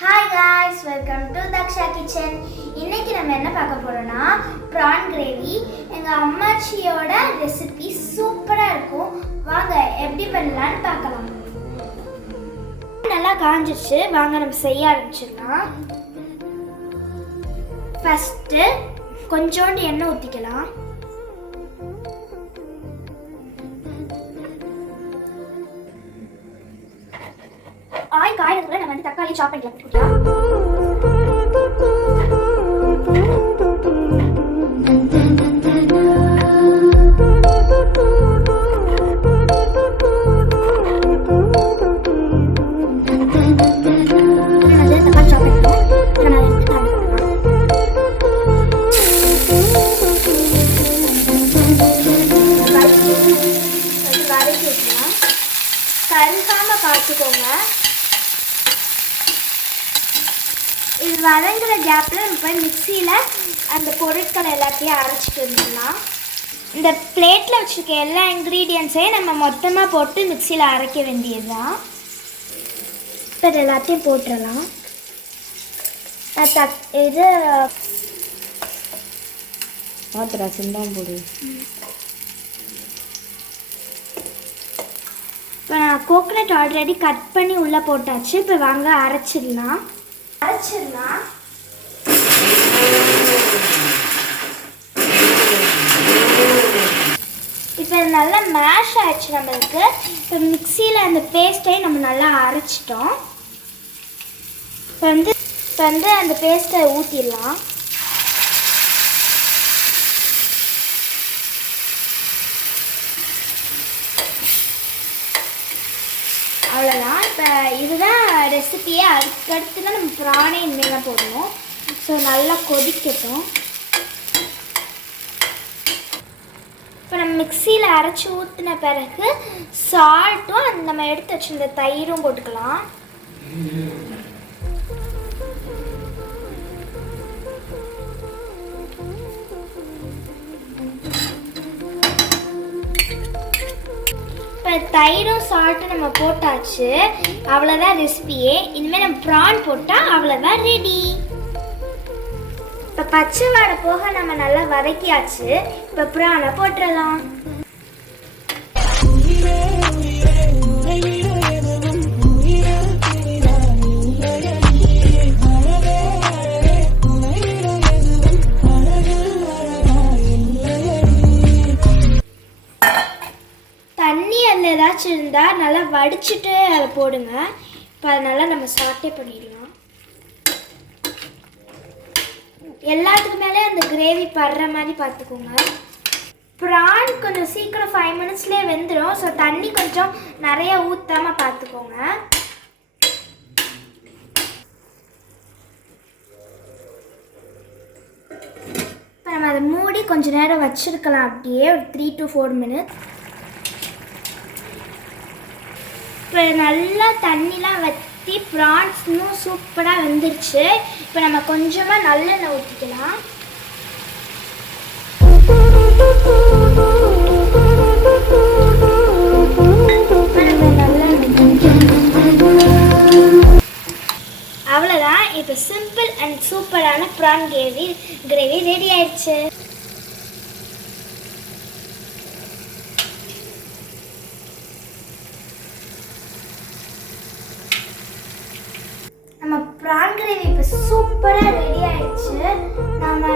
Hi guys, welcome to Daksha kitchen. இன்னைக்கு நம்ம என்ன பார்க்க போறோம்னா ப்ரான் கிரேவி. எங்கள் அம்மாச்சியோட ரெசிபி சூப்பராக இருக்கும். வாங்க எப்படி பண்ணலான்னு பார்க்கலாம். நல்லா காஞ்சிச்சு, வாங்க நம்ம செய்ய ஆரம்பிச்சிடலாம். ஃபஸ்ட்டு கொஞ்சோண்டு எண்ணெய் ஊற்றிக்கலாம். ஆயில் காயறதுக்குள்ள நம்ம வந்து தக்காளி சாப் பண்ணி போட்டுக்கலாம். கருகாம பார்த்துக்கோங்க. இது வதங்குற கேப்பில் நம்ம போய் மிக்சியில் அந்த பொருட்களை எல்லாத்தையும் அரைச்சிட்டு வந்துடலாம். இந்த பிளேட்டில் வச்சுருக்க எல்லா இன்க்ரீடியன்ஸையும் நம்ம மொத்தமாக போட்டு மிக்சியில் அரைக்க வேண்டியது தான். இப்போ இது எல்லாத்தையும் போட்டுடலாம். இது ஆத்திரா சிந்தாம் போடு. இப்போ நான் கோகனட் ஆல்ரெடி கட் பண்ணி உள்ளே போட்டாச்சு. இப்போ வாங்க அரைச்சிடலாம். இப்போ நல்லா மேஷ் ஆயிடுச்சு நம்மளுக்கு. இப்போ மிக்சியில் அந்த பேஸ்ட்டையும் நம்ம நல்லா அரைச்சிட்டோம். இப்போ வந்து அந்த பேஸ்ட்டை ஊற்றிடலாம். அவ்வளோதான். இப்போ இதுதான் ரெசிபியே. அதுக்கடுத்து தான் நம்ம ப்ரானே இனிமேல் போடுவோம். ஸோ நல்லா கொதிக்கட்டும். இப்போ நம்ம மிக்சியில் அரைச்சி ஊற்றின பிறகு சால்ட்டும் நம்ம எடுத்து வச்சுருந்த தயிரும் போட்டுக்கலாம். இப்போ தயிரும் சால்ட்டும் நம்ம போட்டாச்சு. அவ்வளோதான் ரெசிபியே. இனிமேல் நம்ம ப்ரான் போட்டால் அவ்வளோதான் ரெடி. இப்போ பச்சை வாடை போக நம்ம நல்லா வதக்கியாச்சு. இப்போ ப்ரானை போட்டுடலாம். தண்ணி அதில் ஏதாச்சும் இருந்தால் நல்லா வடிச்சிட்டு அதை போடுங்க. இப்போ அதனால நம்ம சாட்டே பண்ணிடலாம். எல்லாத்துக்கு மேலே அந்த கிரேவி படுற மாதிரி பார்த்துக்கோங்க. ப்ரான் கொஞ்சம் சீக்கிரம் 5 மினிட்ஸ்லேயே வெந்துடும். ஸோ தண்ணி கொஞ்சம் நிறைய ஊற்றாமல் பார்த்துக்கோங்க. இப்போ நம்ம அதை மூடி கொஞ்சம் நேரம் வச்சுருக்கலாம். அப்படியே ஒரு 3 to 4 மினிட்ஸ். இப்போ நல்லா தண்ணிலாம் வற்றி ப்ரான்ஸ் இன்னும் சூப்பராக வெந்துருச்சு. இப்போ நம்ம கொஞ்சமாக நல்லெண்ணெய் ஊற்றிக்கலாம். அவ்வளோதான். இப்போ சிம்பிள் அண்ட் சூப்பரான ப்ரான் கிரேவி ரெடி ஆயிடுச்சு. நம்ம ப்ரான் கிரேவி இப்போ சூப்பராக ரெடி ஆயிடுச்சு. நம்ம